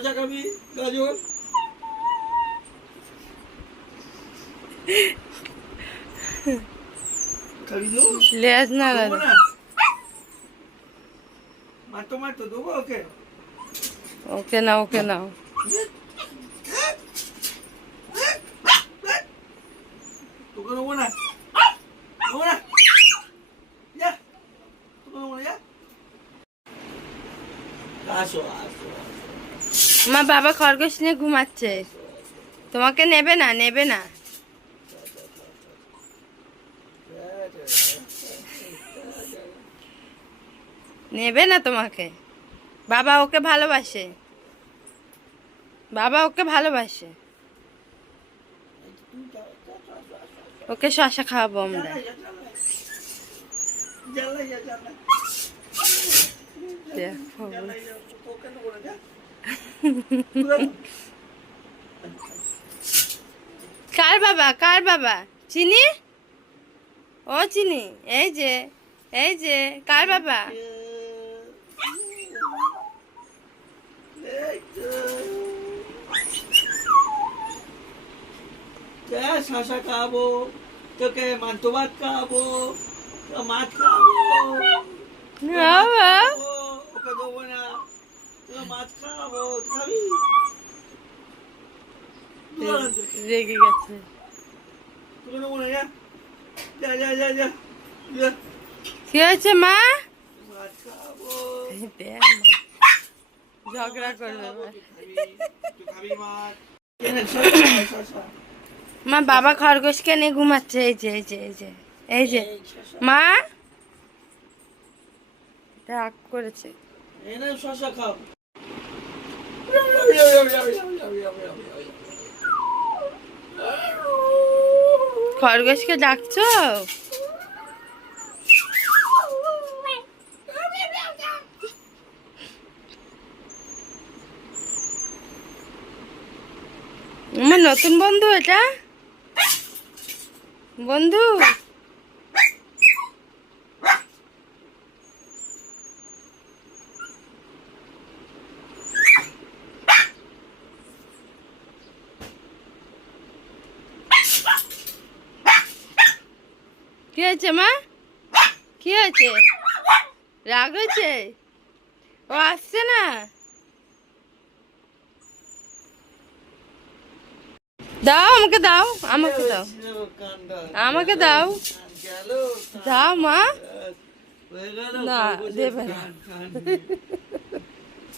শসা খাবি, গাজর খাবি তো? লেজ না দেবো না? মারতো দেবো ওকে? ওকে নাও, ওকে নাও। তোকে দেবো না, দেবো না, যা, তোকে দেবো না, যা। আসো আসো আসো। মা বাবা খরগোশ নিয়ে ঘুমাচ্ছে, তোমাকে নেবে না, নেবে না। নেবে না তোমাকে। বাবা ওকে ভালোবাসে, বাবা ওকে ভালোবাসে। ওকে শসা খাওয়াবো আমরা। দেখো কার বাবা, কার বাবা? চিনি, ও চিনি, এই যে, এই যে কার বাবা? শসা খাবো, তোকে মাংস ভাত খাবো, মাছ খাবো, বাবা ওকে দেবো না, তোকে মাছ খাবো, খাবি? রেগে গেছে। তোকে দেবো না, যা যা যা যা যা যা। কি হয়েছে মা? মাছ খাবো, ঝগড়া করবে এবার। তুই খাবি মাছ? শসা মা বাবা খরগোশকে নিয়ে ঘুমাচ্ছে, এই যে, এই যে, এই যে, এই যে। মা রাগ করেছে। এনে শসা খাও। খরগোশকে ডাকছো? আমার নতুন বন্ধু এটা, বন্ধু। কি হয়েছে মা? কি হয়েছে? রাগ হয়েছে? ও আসছে না? দাও আমাকে, দাও আমাকে, দাও আমাকে, দাও দাও মা। না দেবে না।